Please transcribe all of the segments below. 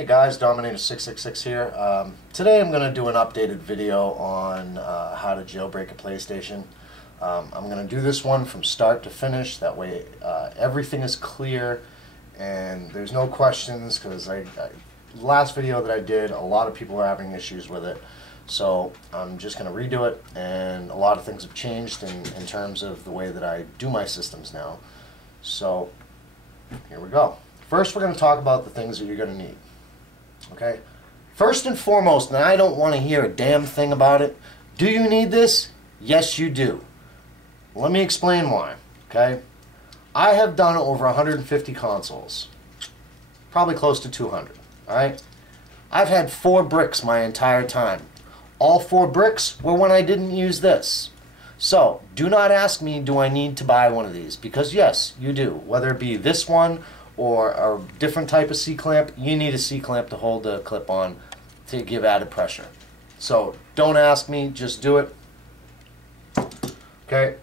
Hey guys, Dominator 666 here. Today I'm going to do an updated video on how to jailbreak a PlayStation. I'm going to do this one from start to finish, that way everything is clear and there's no questions, because the last video that I did, a lot of people were having issues with it. So I'm just going to redo it, and a lot of things have changed in terms of the way that I do my systems now. So here we go. First we're going to talk about the things that you're going to need. Okay, first and foremost, and I don't want to hear a damn thing about it, do you need this? Yes, you do. Let me explain why. Okay, I have done over 150 consoles, probably close to 200. Alright, I've had 4 bricks my entire time. All 4 bricks were when I didn't use this. So do not ask me, do I need to buy one of these? Because yes, you do. Whether it be this one or a different type of C-clamp, you need a C-clamp to hold the clip on to give added pressure. So don't ask me, just do it. Okay,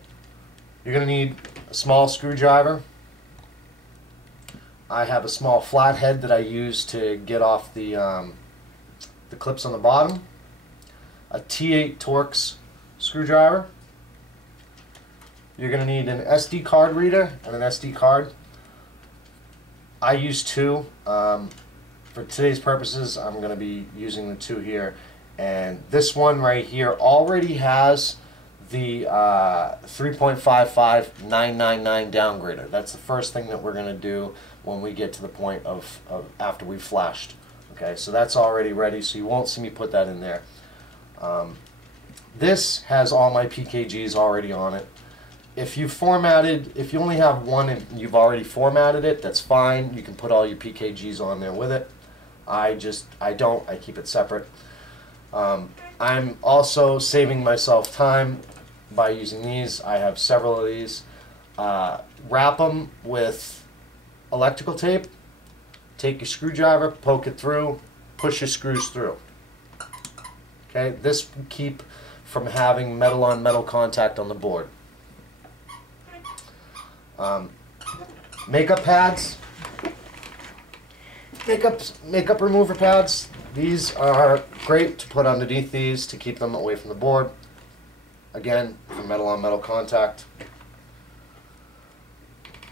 you're going to need a small screwdriver. I have a small flathead that I use to get off the clips on the bottom. A T8 Torx screwdriver. You're going to need an SD card reader and an SD card. I use 2. For today's purposes, I'm going to be using the 2 here. And this one right here already has the 3.55 999 downgrader. That's the first thing that we're going to do when we get to the point of after we've flashed. Okay, so that's already ready, so you won't see me put that in there. This has all my pkgs already on it. If you only have one and you've already formatted it, that's fine. You can put all your pkgs on there with it. I keep it separate. I'm also saving myself time by using these. I have several of these. Wrap them with electrical tape. Take your screwdriver, poke it through, push your screws through. Okay, this will keep from having metal on metal contact on the board. Makeup pads, makeup remover pads. These are great to put underneath these to keep them away from the board. Again, for metal on metal contact.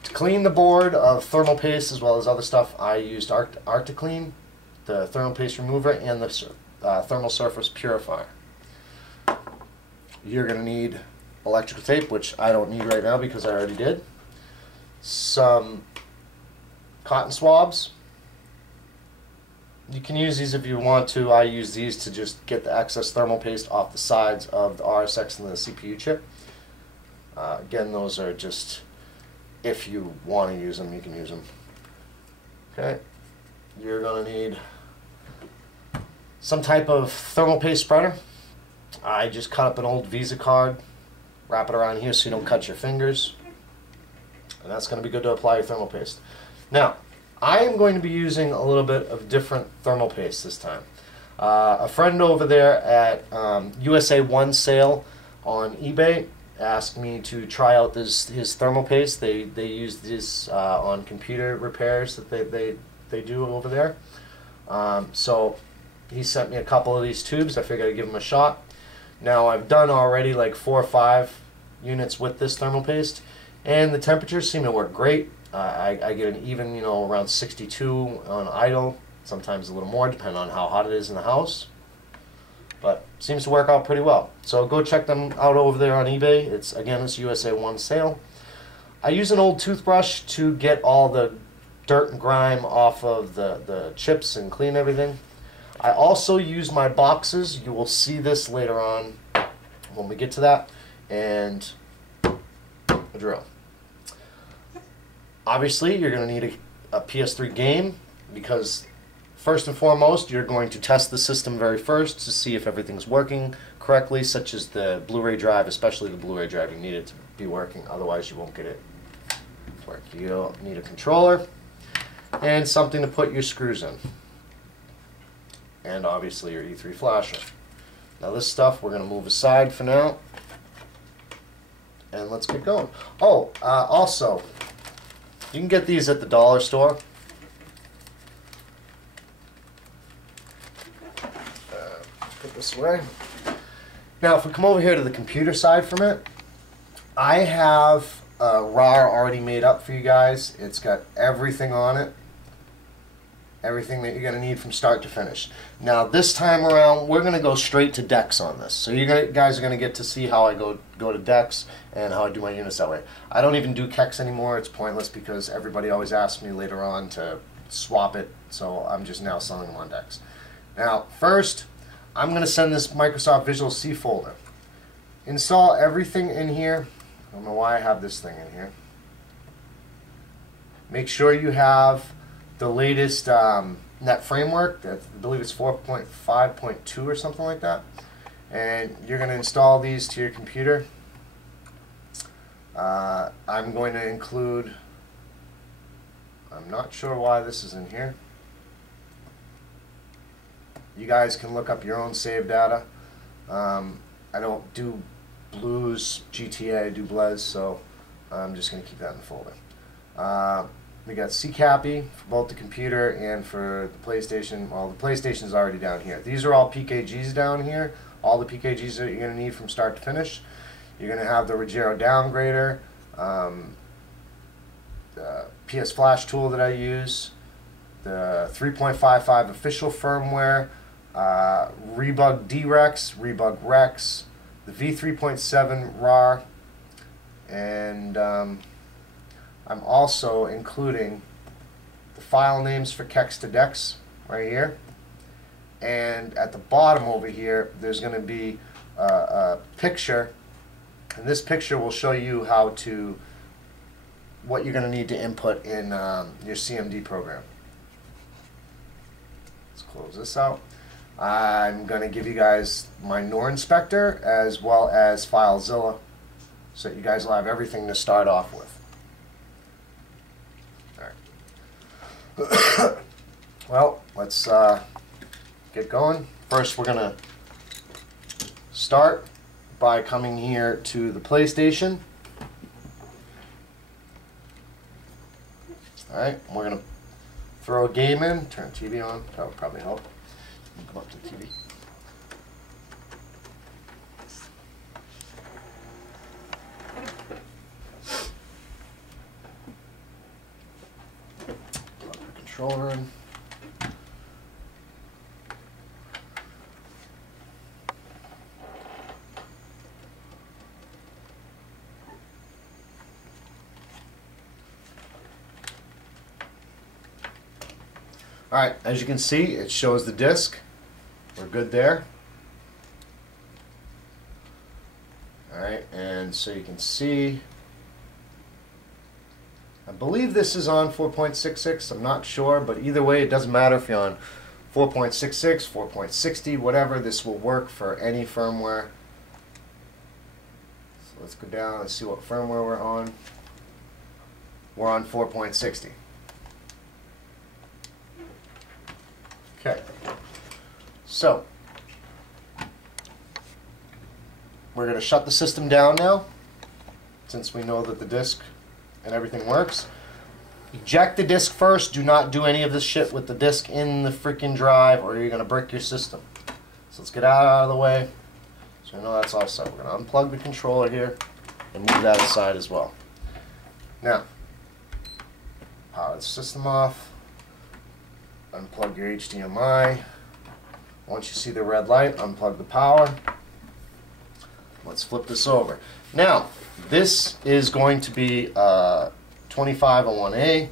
To clean the board of thermal paste as well as other stuff, I used Arcticlean, the thermal paste remover, and the thermal surface purifier. You're going to need electrical tape, which I don't need right now because I already did. Some cotton swabs. You can use these if you want to. I use these to just get the excess thermal paste off the sides of the RSX and the CPU chip. Again, those are just, if you want to use them, you can use them. Okay, you're going to need some type of thermal paste spreader. I just cut up an old Visa card, wrap it around here so you don't cut your fingers. And that's going to be good to apply your thermal paste. Now, I am going to be using a little bit of different thermal paste this time. A friend over there at USA 1 sale on eBay asked me to try out his thermal paste. They use this on computer repairs that they do over there. So he sent me a couple of these tubes. I figured I'd give them a shot. Now I've done already like 4 or 5 units with this thermal paste, and the temperatures seem to work great. I get an even, around 62 on idle, sometimes a little more depending on how hot it is in the house. But seems to work out pretty well. So go check them out over there on eBay. It's USA 1 sale. I use an old toothbrush to get all the dirt and grime off of the chips and clean everything. I also use my boxes. You will see this later on when we get to that. And a drill. Obviously, you're going to need a PS3 game, because first and foremost, you're going to test the system very first to see if everything's working correctly, such as the Blu-ray drive, especially the Blu-ray drive. You need it to be working, otherwise you won't get it to work. You'll need a controller and something to put your screws in. And obviously your E3 flasher. Now this stuff we're going to move aside for now. And let's get going. Oh, also, you can get these at the dollar store. put this away. Now, if we come over here to the computer side from it, I have a RAR already made up for you guys. It's got everything on it. Everything that you're going to need from start to finish. Now, this time around, we're going to go straight to DEX on this. So you guys are going to get to see how I go to DEX and how I do my units that way. I don't even do KEX anymore. It's pointless because everybody always asks me later on to swap it. So I'm just now selling them on DEX. Now, first, I'm going to send this Microsoft Visual C folder. Install everything in here. I don't know why I have this thing in here. Make sure you have the latest net framework. I believe it's 4.5.2 or something like that. And you're going to install these to your computer. I'm going to include, I'm not sure why this is in here. You guys can look up your own save data. I don't do Blues, GTA, I do Blez, so I'm just going to keep that in the folder. We got CCAPI for both the computer and for the PlayStation. Well, the PlayStation's already down here. These are all PKGs down here. All the PKGs that you're going to need from start to finish. You're going to have the Rogero Downgrader, the PS Flash tool that I use, the 3.55 official firmware, Rebug DREX, Rebug Rex, the V3.7 RAR, and I'm also including the file names for KEX to DEX right here. And at the bottom over here, there's going to be a picture, and this picture will show you what you're going to need to input in your CMD program. Let's close this out. I'm going to give you guys my NOR inspector as well as FileZilla, so that you guys will have everything to start off with. Well, let's get going. First, we're going to start by coming here to the PlayStation. Alright, we're going to throw a game in, turn TV on, that would probably help. Come up to the TV. Plug the controller in. Alright, as you can see, it shows the disc. We're good there. Alright, and so you can see, I believe this is on 4.66, I'm not sure, but either way it doesn't matter if you're on 4.66, 4.60, whatever, this will work for any firmware. So let's go down and see what firmware we're on. We're on 4.60. Okay, so we're going to shut the system down now, since we know that the disk and everything works. Eject the disk first. Do not do any of this shit with the disk in the freaking drive, or you're going to break your system. So let's get out of the way. So I know that's all set. We're going to unplug the controller here and move that aside as well. Now, power the system off. Unplug your HDMI. Once you see the red light, unplug the power. Let's flip this over. Now, this is going to be 2501A.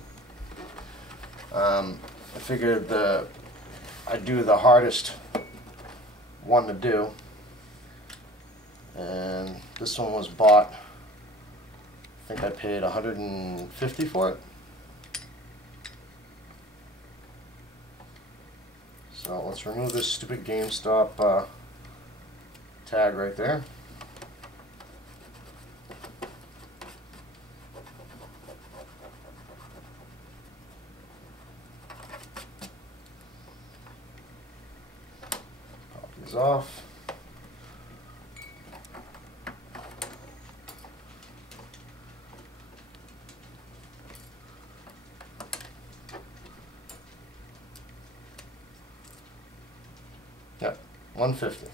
I figured I'd do the hardest one to do. And this one was bought, I think I paid $150 for it. So let's remove this stupid GameStop tag right there. Pop these off. Yep. $150.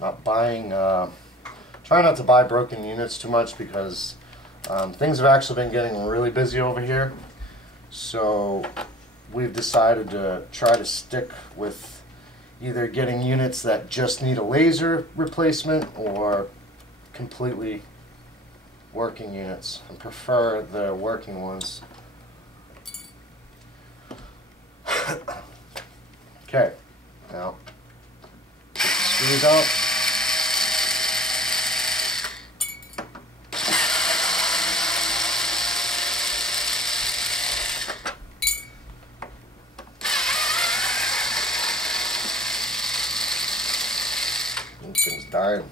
Not buying, try not to buy broken units too much because things have actually been getting really busy over here. So we've decided to try to stick with either getting units that just need a laser replacement or completely working units, and prefer the working ones. Okay, now take the screws out. Thing's dying.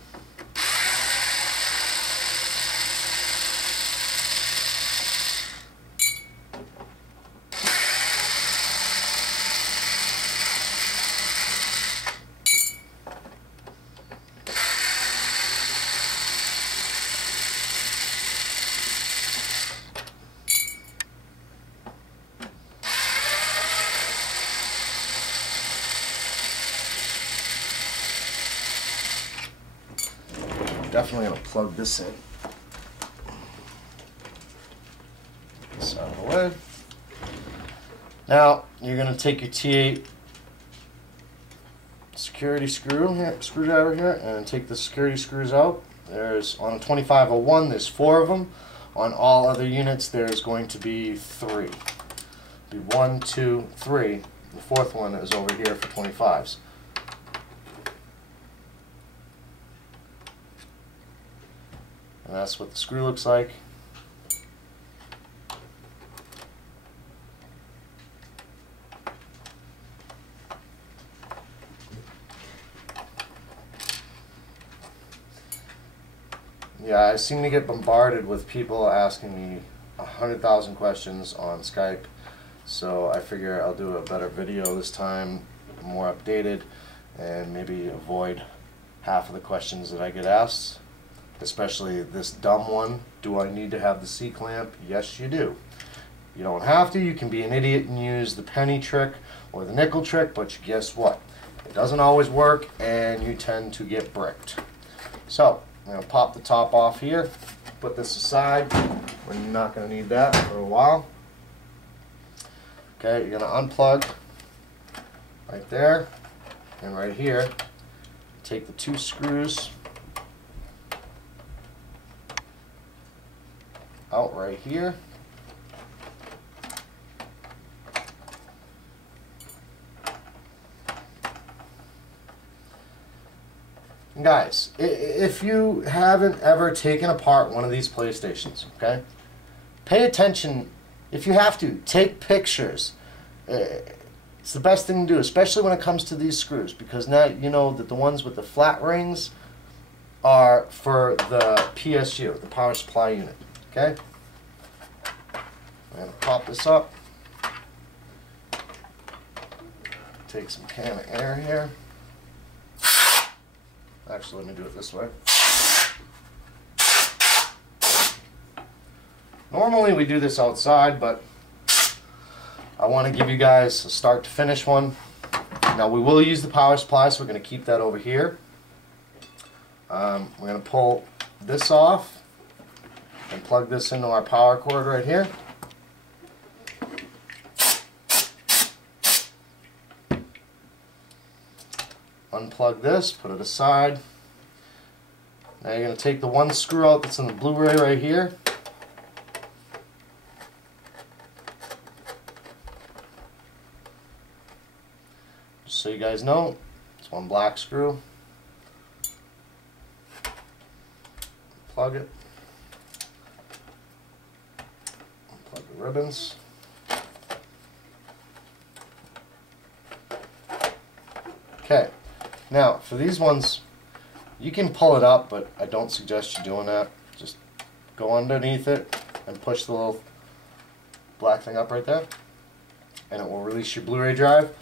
Definitely going to plug this in. Get this out of the way. Now you're going to take your T8 security screwdriver here, and take the security screws out. There's on a 2501. There's 4 of them. On all other units, there's going to be 3. Be 1, 2, 3. The 4th one is over here for 25s. And that's what the screw looks like. Yeah, I seem to get bombarded with people asking me 100,000 questions on Skype, so I figure I'll do a better video this time, more updated, and maybe avoid half of the questions that I get asked. Especially this dumb one, do I need to have the C-clamp? Yes, you do. You don't have to. You can be an idiot and use the penny trick or the nickel trick, but guess what? It doesn't always work, and you tend to get bricked. So, I'm going to pop the top off here, put this aside. We're not going to need that for a while. Okay, you're going to unplug right there and right here. Take the 2 screws out right here. Guys, if you haven't ever taken apart one of these PlayStations, okay, pay attention. If you have to, take pictures. It's the best thing to do, especially when it comes to these screws, because now you know that the ones with the flat rings are for the PSU, the power supply unit. Okay, I'm going to pop this up. Take some can of air here. Actually, let me do it this way. Normally we do this outside, but I want to give you guys a start to finish one. Now we will use the power supply, so we're going to keep that over here. We're going to pull this off and plug this into our power cord right here. Unplug this, put it aside. Now you're going to take the one screw out that's in the Blu-ray right here. Just so you guys know, it's one black screw. Plug it. Unplug the ribbons. Okay. Now, for these ones, you can pull it up, but I don't suggest you doing that. Just go underneath it and push the little black thing up right there, and it will release your Blu-ray drive,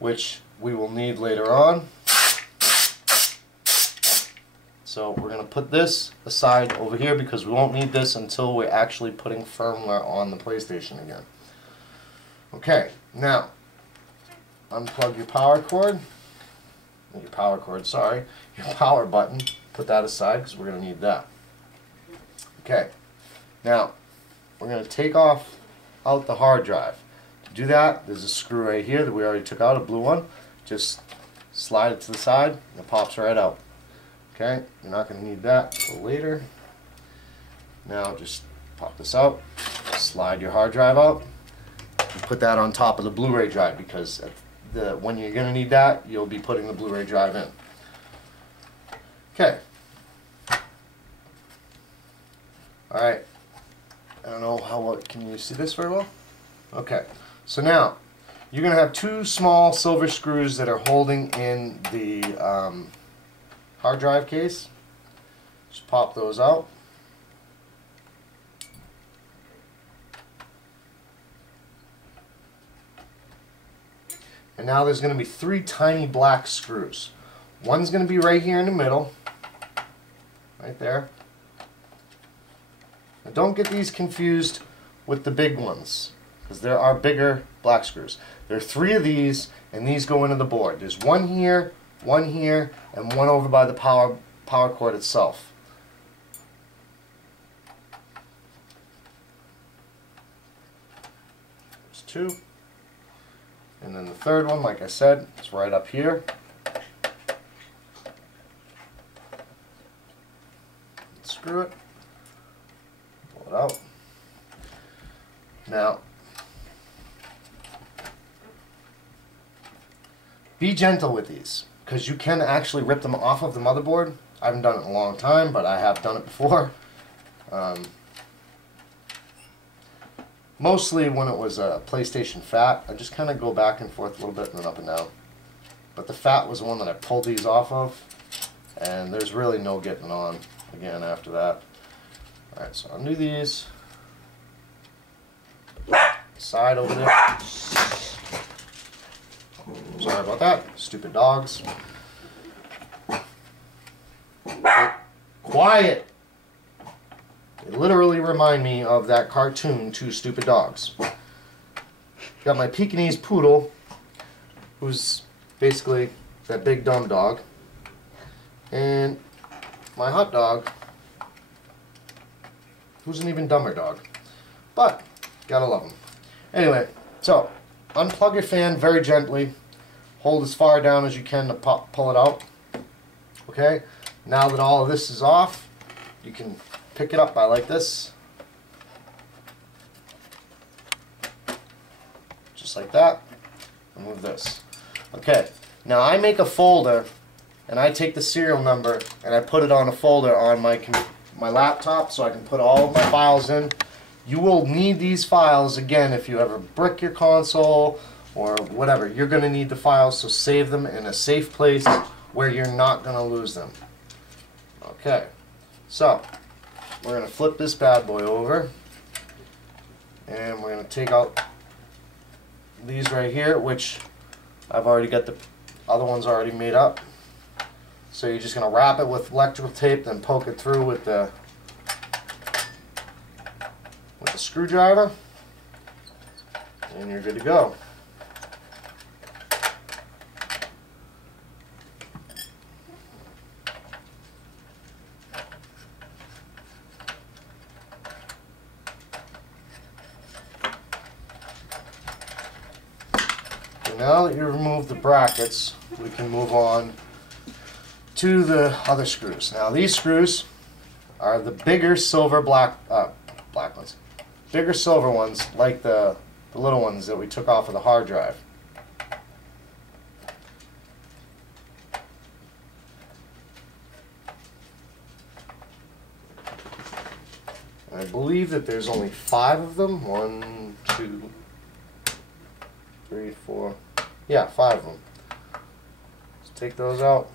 which we will need later on. So we're going to put this aside over here because we won't need this until we're actually putting firmware on the PlayStation again. Okay, now unplug your power cord. Your power cord, sorry. Your power button. Put that aside because we're going to need that. Okay. Now, we're going to take out the hard drive. To do that, there's a screw right here that we already took out, a blue one. Just slide it to the side and it pops right out. Okay, you're not going to need that until later. Now just pop this out, slide your hard drive out, and put that on top of the Blu-ray drive because when you're going to need that, you'll be putting the Blu-ray drive in. Okay. Alright. I don't know can you see this very well? Okay. So now, you're going to have two small silver screws that are holding in the hard drive case. Just pop those out. And now there's going to be three tiny black screws. One's going to be right here in the middle, right there. Now don't get these confused with the big ones, because there are bigger black screws. There are three of these, and these go into the board. There's one here, and one over by the power cord itself. There's two. And then the third one, like I said, is right up here. Screw it. Pull it out. Now, be gentle with these, because you can actually rip them off of the motherboard. I haven't done it in a long time, but I have done it before. Mostly when it was a PlayStation Fat, I just kind of go back and forth a little bit and then up and down. But the Fat was the one that I pulled these off of, and there's really no getting on again after that. Alright, so undo these. Side over there. Sorry about that, stupid dogs. Quiet! They literally remind me of that cartoon, Two Stupid Dogs. Got my Pekingese poodle, who's basically that big dumb dog, and my hot dog, who's an even dumber dog. But, gotta love him. Anyway, so, unplug your fan very gently. Hold as far down as you can to pull it out. Okay? Now that all of this is off, you can pick it up by like this. Just like that. And move this. Okay. Now I make a folder, and I take the serial number, and I put it on a folder on my laptop so I can put all of my files in. You will need these files again if you ever brick your console or whatever. You're going to need the files, so save them in a safe place where you're not going to lose them. Okay, so we're going to flip this bad boy over, and we're going to take out these right here, which I've already got the other ones already made up. So you're just going to wrap it with electrical tape, then poke it through with the screwdriver, and you're good to go. Now that you've removed the brackets, we can move on to the other screws. Now these screws are the bigger silver black ones. Bigger silver ones, like the little ones that we took off of the hard drive. I believe that there's only 5 of them. 1, 2, 3, 4. Yeah, 5 of them. Let's take those out.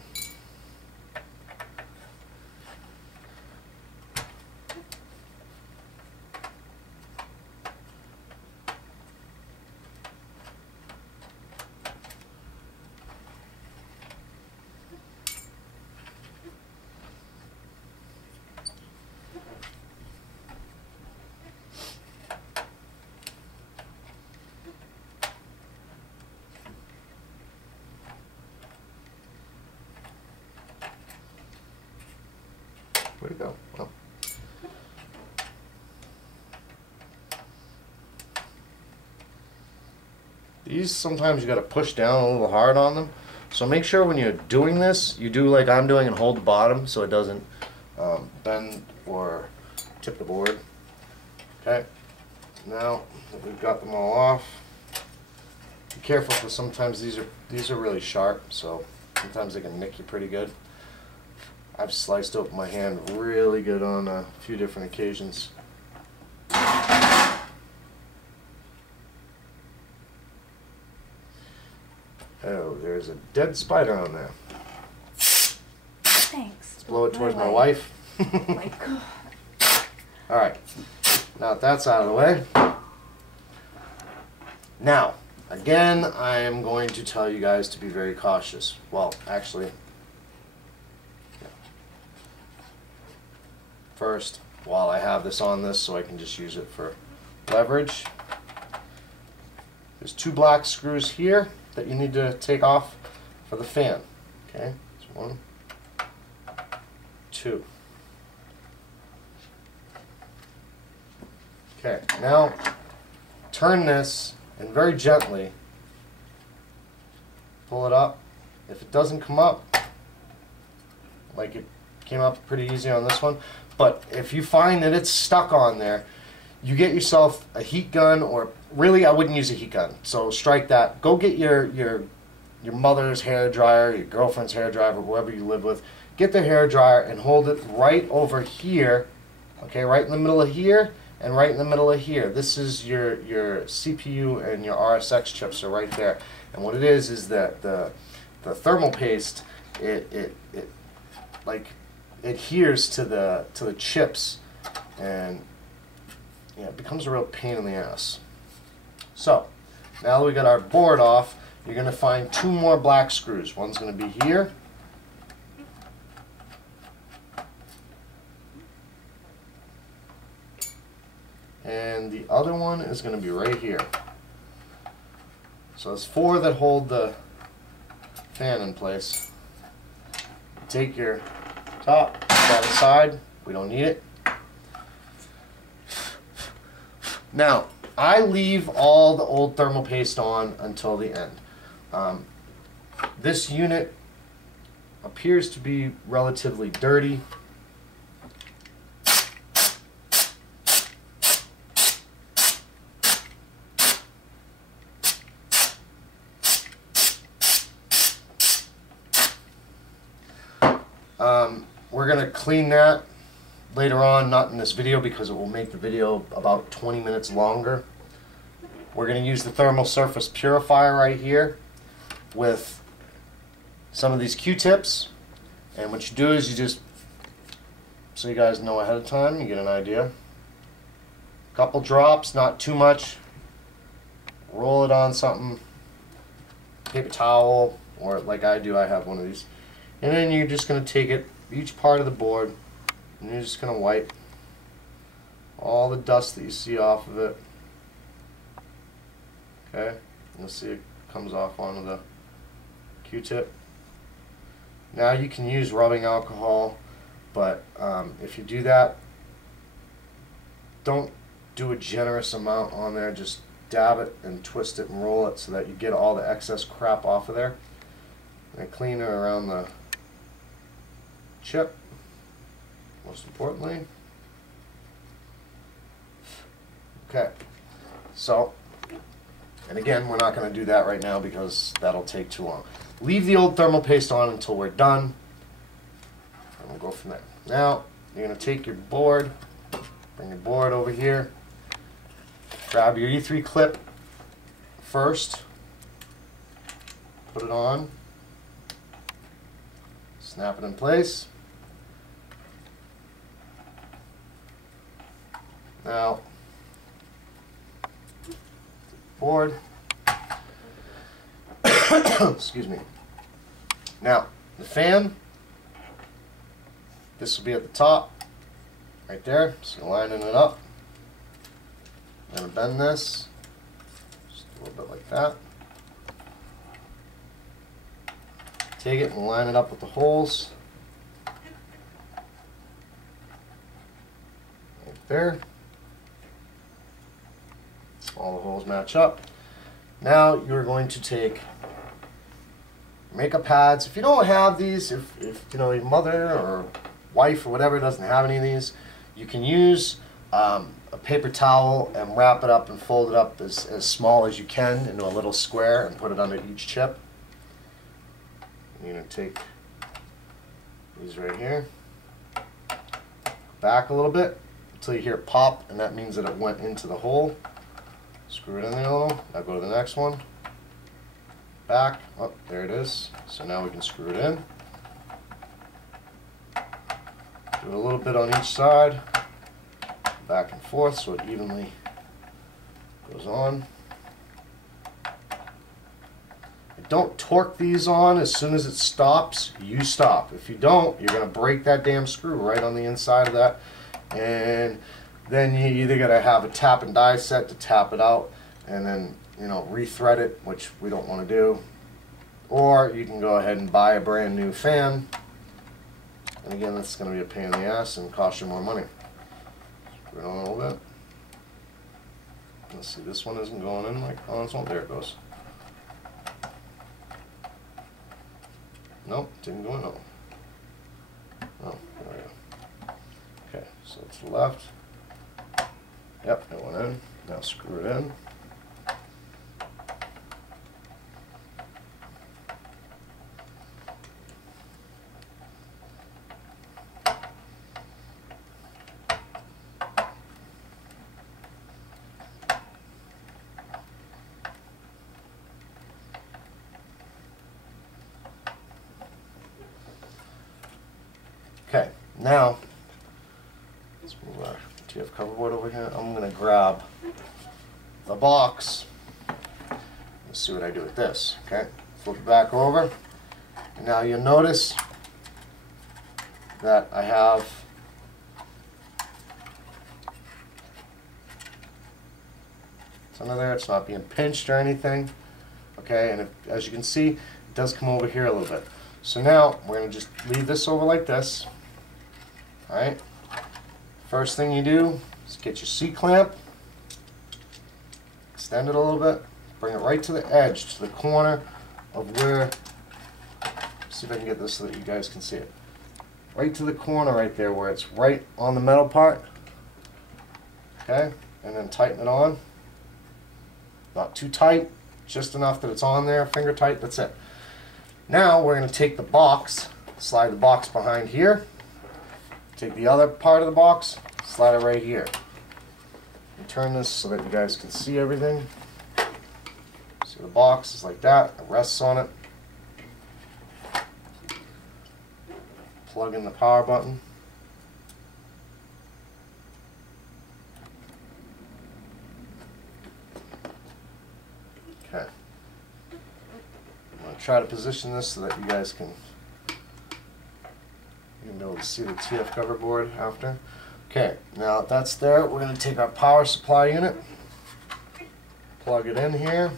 These sometimes you got to push down a little hard on them. So make sure when you're doing this, you do like I'm doing and hold the bottom so it doesn't bend or tip the board. Okay, now that we've got them all off, be careful because sometimes these are really sharp, so sometimes they can nick you pretty good. I've sliced open my hand really good on a few different occasions. Oh, there's a dead spider on there. Thanks. Let's blow it towards my wife. Oh my God. Alright, now that that's out of the way. Now, again, I am going to tell you guys to be very cautious. Well, actually, first, while I have this on this so I can just use it for leverage, there's 2 black screws here that you need to take off for the fan. Okay, so 1, 2. Okay, now turn this and very gently pull it up. If it doesn't come up, like it came up pretty easy on this one, but if you find that it's stuck on there, you get yourself a heat gun, or really I wouldn't use a heat gun, so strike that. Go get your mother's hair dryer, your girlfriend's hair dryer, whoever you live with. Get the hair dryer and hold it right over here, okay, right in the middle of here and right in the middle of here. This is your CPU and your RSX chips are right there. And what it is that the thermal paste, it like adheres to the chips, and yeah, it becomes a real pain in the ass. So now that we got our board off, you're going to find 2 more black screws. One's going to be here, and the other one is going to be right here. So there's 4 that hold the fan in place. Take your top, put that aside. We don't need it. Now, I leave all the old thermal paste on until the end. This unit appears to be relatively dirty. We're going to clean that later on, not in this video because it will make the video about 20 minutes longer. We're going to use the thermal surface purifier right here with some of these Q-tips, and what you do is you just, so you guys know ahead of time, you get an idea. A couple drops, not too much. Roll it on something, paper towel, or like I do, I have one of these. And then you're just going to take it, each part of the board, and you're just going to wipe all the dust that you see off of it. Okay, you'll see it comes off onto the Q-tip. Now you can use rubbing alcohol, but if you do that, don't do a generous amount on there. Just dab it and twist it and roll it so that you get all the excess crap off of there. And clean it around the chip, most importantly. Okay, so, and again, we're not going to do that right now because that'll take too long. Leave the old thermal paste on until we're done, and we'll go from there. Now, you're going to take your board, bring your board over here, grab your E3 clip first, put it on, snap it in place. Now, board. Excuse me. Now, the fan, this will be at the top, right there. So you're lining it up. I'm going to bend this just a little bit like that. Take it and line it up with the holes. Right there. All the holes match up. Now you're going to take makeup pads. If you don't have these, if you know your mother or wife or whatever doesn't have any of these, you can use a paper towel and wrap it up and fold it up as small as you can into a little square and put it under each chip. You're going to take these right here, back a little bit until you hear it pop, and that means that it went into the hole. Screw it in there a little. Now go to the next one. Back. Oh, there it is. So now we can screw it in. Do it a little bit on each side. Back and forth so it evenly goes on. Don't torque these on. As soon as it stops, you stop. If you don't, you're going to break that damn screw right on the inside of that. And then you either got to have a tap and die set to tap it out and then, you know, rethread it, which we don't want to do. Or you can go ahead and buy a brand new fan. And again, that's going to be a pain in the ass and cost you more money. Screw it on a little bit. Let's see, this one isn't going in like, oh, this one, there it goes. Nope, didn't go in. No. Oh, there we go. Okay, so to the left. Yep, it went in. Now screw it in. Okay, now let's move our TF cover board over here. I'm going to grab the box. Let's see what I do with this. Okay, flip it back over. And now you'll notice that I have it's under there. It's not being pinched or anything. Okay, and as you can see, it does come over here a little bit. So now we're going to just leave this over like this. Alright, first thing you do is get your C-clamp, extend it a little bit, bring it right to the edge, to the corner of where, see if I can get this so that you guys can see it. Right to the corner right there where it's right on the metal part. Okay, and then tighten it on. Not too tight, just enough that it's on there, finger tight, that's it. Now we're going to take the box, slide the box behind here. Take the other part of the box, slide it right here. And turn this so that you guys can see everything. So the box is like that, it rests on it. Plug in the power button. Okay. I'm going to try to position this so that you guys can be able to see the TF cover board after. Okay, now that that's there, we're going to take our power supply unit, plug it in here.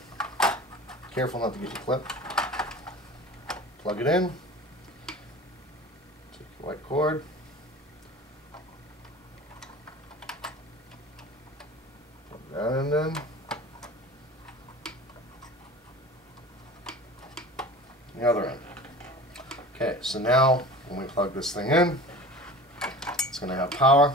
Careful not to get your clip. Plug it in. Take your white cord. Plug that in then. The other end. Okay, so now when we plug this thing in, it's going to have power.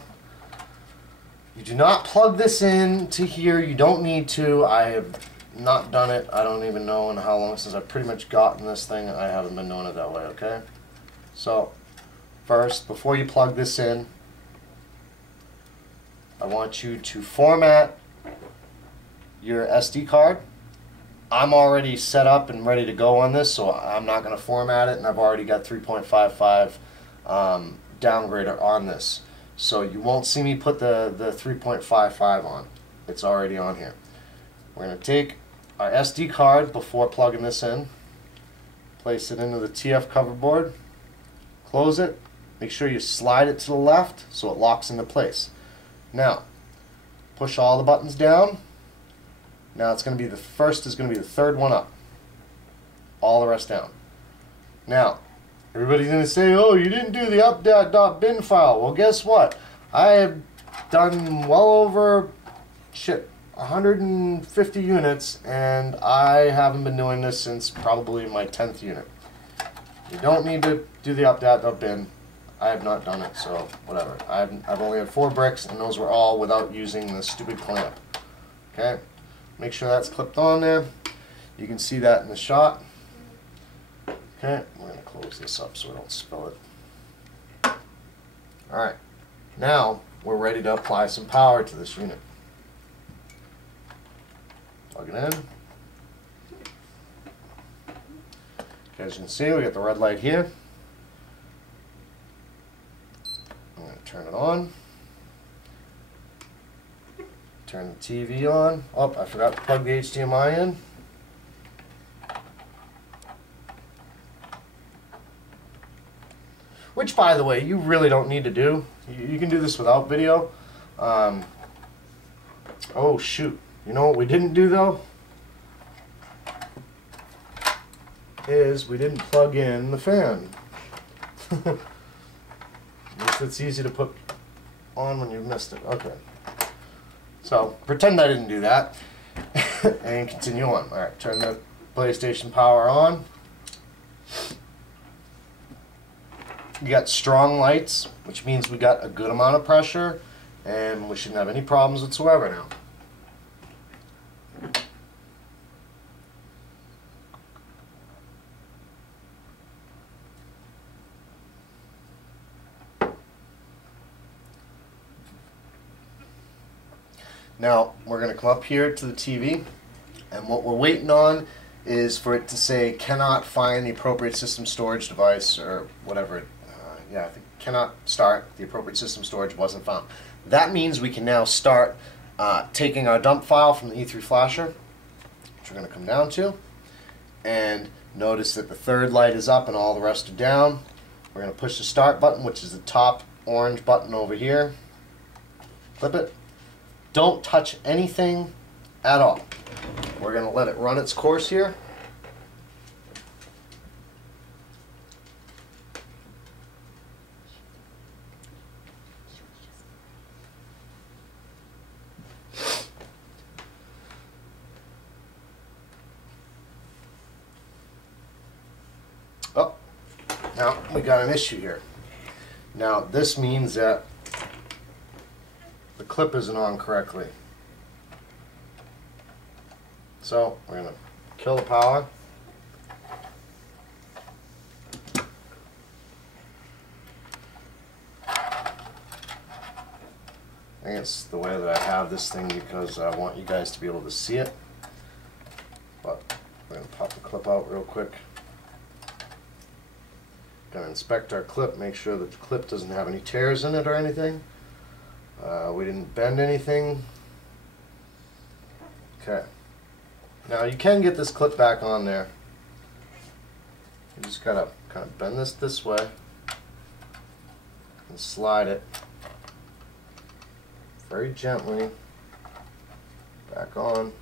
You do not plug this in to here. You don't need to. I have not done it. I don't even know in how long since I've pretty much gotten this thing. I haven't been doing it that way, okay? So first, before you plug this in, I want you to format your SD card. I'm already set up and ready to go on this, so I'm not going to format it, and I've already got 3.55 downgrader on this. So you won't see me put the 3.55 on. It's already on here. We're going to take our SD card before plugging this in, place it into the TF cover board, close it, make sure you slide it to the left so it locks into place. Now, push all the buttons down. Now it's going to be the first is going to be the third one up. All the rest down. Now, everybody's going to say, oh, you didn't do the update.bin file. Well, guess what? I have done well over, 150 units, and I haven't been doing this since probably my 10th unit. You don't need to do the up, down, up, in. I have not done it, so whatever. I've only had 4 bricks, and those were all without using the stupid clamp. Okay, make sure that's clipped on there. You can see that in the shot. Okay, we're going to close this up so we don't spill it. Alright, now we're ready to apply some power to this unit. Plug it in. Okay, as you can see, we got the red light here. I'm going to turn it on. Turn the TV on. Oh, I forgot to plug the HDMI in. Which, by the way, you really don't need to do. You can do this without video. Oh, shoot. You know what we didn't do, though? Is we didn't plug in the fan. At least it's easy to put on when you've missed it. Okay. So, pretend I didn't do that. And continue on. Alright, turn the PlayStation power on. You got strong lights, which means we got a good amount of pressure, and we shouldn't have any problems whatsoever now. Now, we're going to come up here to the TV, and what we're waiting on is for it to say cannot find the appropriate system storage device, or whatever. Yeah, I think cannot start, the appropriate system storage wasn't found. That means we can now start taking our dump file from the E3 flasher, which we're going to come down to, and notice that the third light is up and all the rest are down. We're going to push the start button, which is the top orange button over here. Clip it. Don't touch anything at all. We're going to let it run its course here. Oh, now we got an issue here. Now this means that the clip isn't on correctly. So we're going to kill the power. I think it's the way that I have this thing because I want you guys to be able to see it. But we're going to pop the clip out real quick. Going to inspect our clip, make sure that the clip doesn't have any tears in it or anything. We didn't bend anything. Okay. Now you can get this clip back on there. You just gotta kind of bend this way and slide it very gently back on.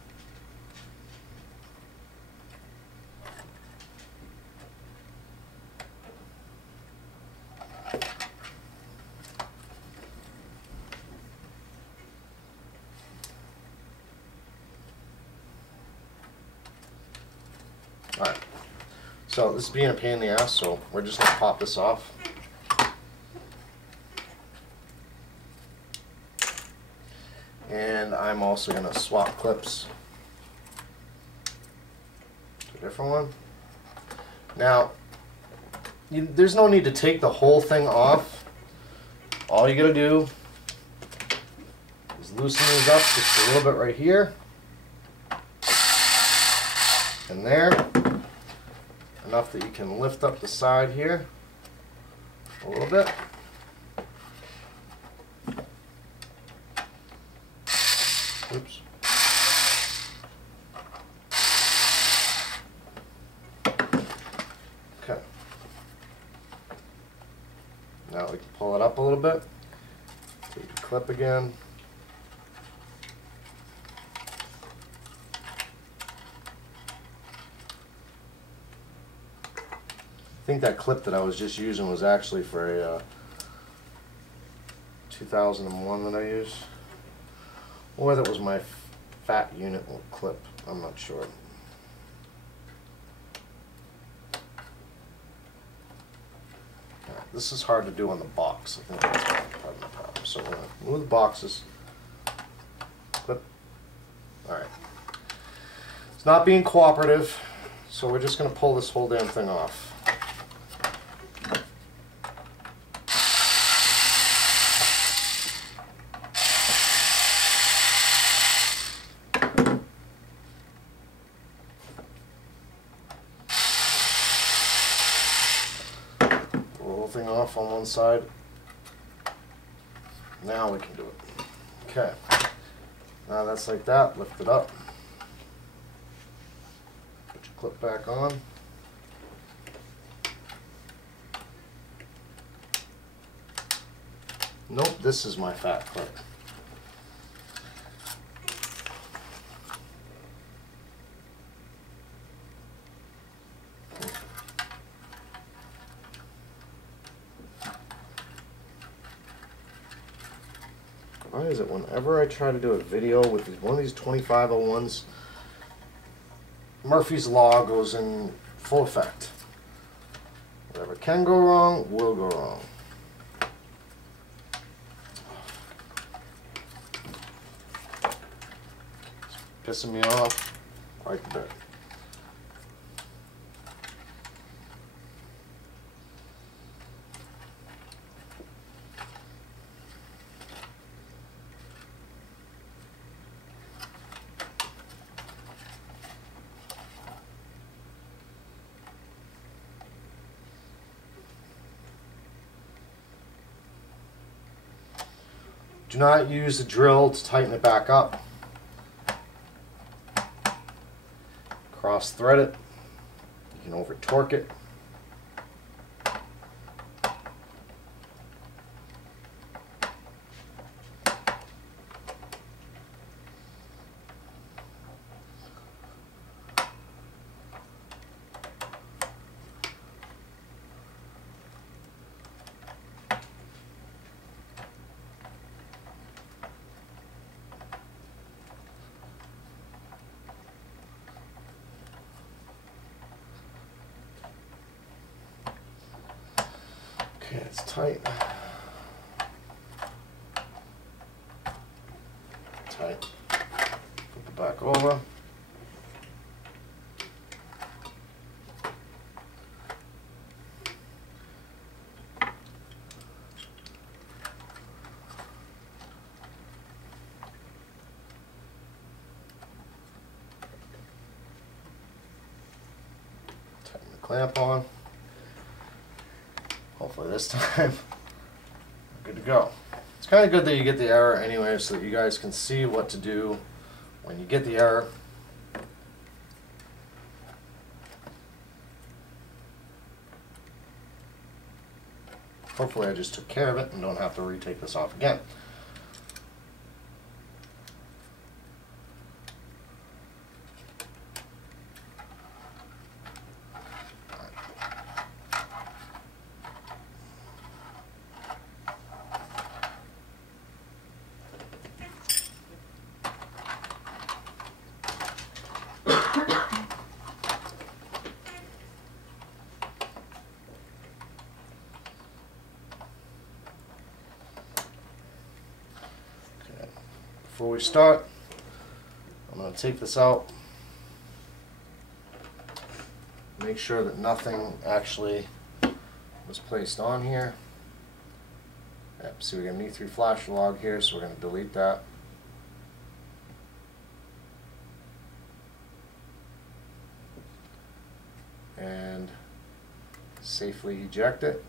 Alright, so this is being a pain in the ass, so we're just going to pop this off. And I'm also going to swap clips to a different one. Now, there's no need to take the whole thing off. All you got to do is loosen these up just a little bit right here and there. Enough that you can lift up the side here a little bit. Oops. Okay. Now we can pull it up a little bit. Take the clip again. I think that clip that I was just using was actually for a 2001 that I used, or that was my fat unit will clip. I'm not sure. This is hard to do on the box. I think that's part of the problem. So we're going to move the boxes. Clip. Alright. It's not being cooperative, so we're just going to pull this whole damn thing off. Thing off on one side. Now we can do it. Okay. Now that's like that. Lift it up. Put your clip back on. Nope, this is my fat clip. Why is it whenever I try to do a video with one of these 2501s, Murphy's Law goes in full effect. Whatever can go wrong, will go wrong. It's pissing me off quite a bit. Do not use a drill to tighten it back up. Cross thread it. You can over torque it. Okay, it's tight. Tight. Put it back over. Tighten the clamp on. Hopefully this time we're good to go. It's kind of good that you get the error anyway so that you guys can see what to do when you get the error. Hopefully I just took care of it and don't have to retake this off again. Before we start, I'm going to take this out, make sure that nothing actually was placed on here. Yep, see we got an E3 flash log here, so we're going to delete that. And safely eject it.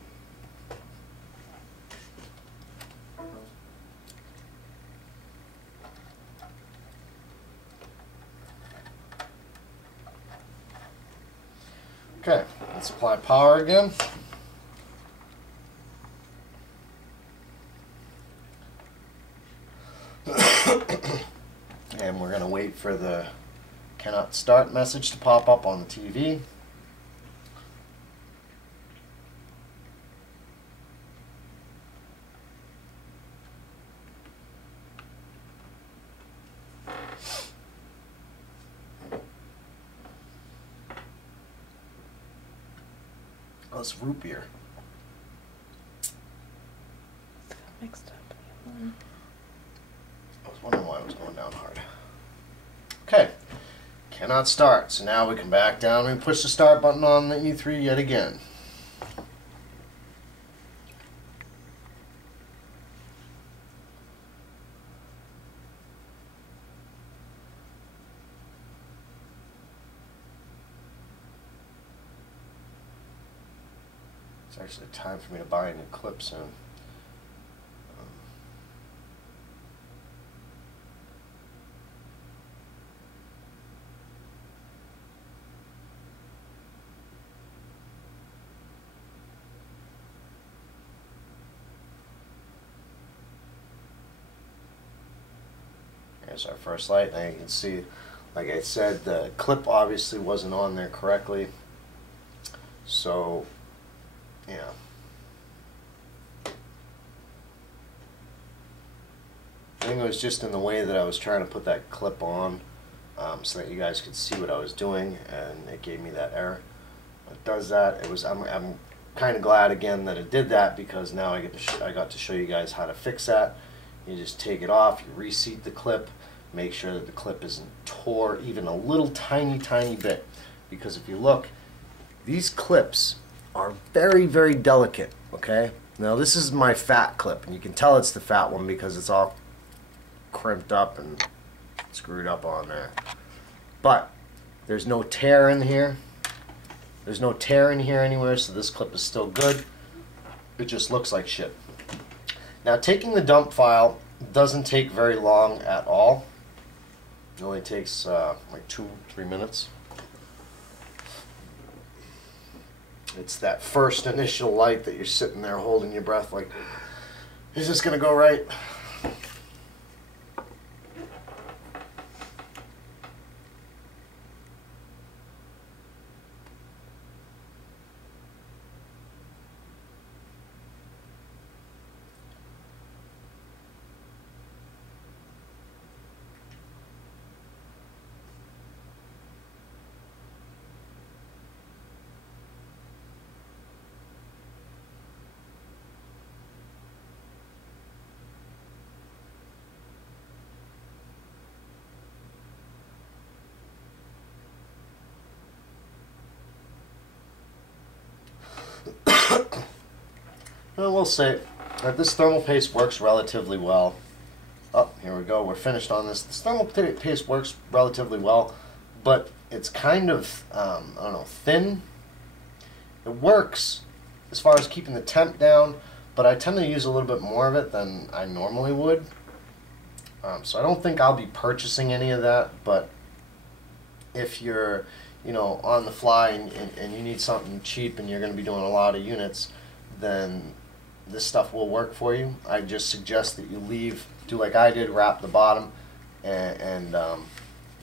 Okay, let's apply power again. And we're going to wait for the cannot start message to pop up on the TV. Oh, it's root beer. Mixed up. I was wondering why it was going down hard. Okay. Cannot start. So now we come back down and push the start button on the E3 yet again. It's actually time for me to buy a new clip soon. Here's our first light. Now you can see, like I said, the clip obviously wasn't on there correctly. So, yeah. I think it was just in the way that I was trying to put that clip on so that you guys could see what I was doing, and it gave me that error. It does that. It was. I'm kind of glad again that it did that, because now I got to show you guys how to fix that. You just take it off, you reseat the clip, make sure that the clip isn't tore even a little tiny bit, because if you look, these clips are very, very delicate. Okay, now this is my fat clip, and you can tell it's the fat one because it's all crimped up and screwed up on there. But there's no tear in here. There's no tear in here anywhere, so this clip is still good. It just looks like shit. Now, taking the dump file doesn't take very long at all. It only takes like 2-3 minutes. It's that first initial light that you're sitting there holding your breath like, is this going to go right? I will say that this thermal paste works relatively well. Oh, here we go. We're finished on this. This thermal paste works relatively well, but it's kind of, I don't know, thin. It works as far as keeping the temp down, but I tend to use a little bit more of it than I normally would. So I don't think I'll be purchasing any of that, but if you're, you know, on the fly and you need something cheap and you're going to be doing a lot of units, then this stuff will work for you. I just suggest that you do like I did, wrap the bottom and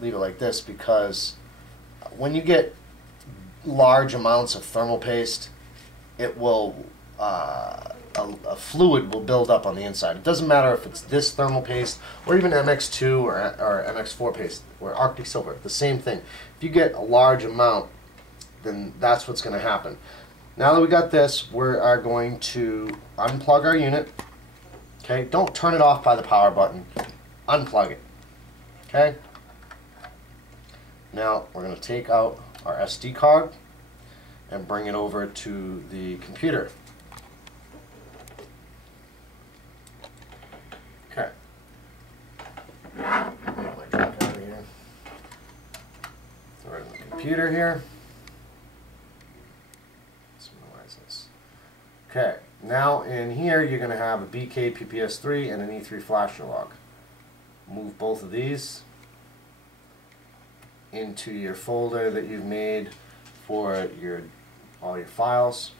leave it like this, because when you get large amounts of thermal paste, it will a fluid will build up on the inside. It doesn't matter if it's this thermal paste or even MX2 or MX4 paste or Arctic Silver, the same thing. If you get a large amount, then that's what's going to happen. Now that we got this, we are going to unplug our unit. Okay, don't turn it off by the power button. Unplug it. Okay. Now we're going to take out our SD card and bring it over to the computer. Okay. Get my drink out of here. Throw it in the computer here. Okay, now in here you're going to have a BK PPS3 and an E3 flash log. Move both of these into your folder that you've made for all your files.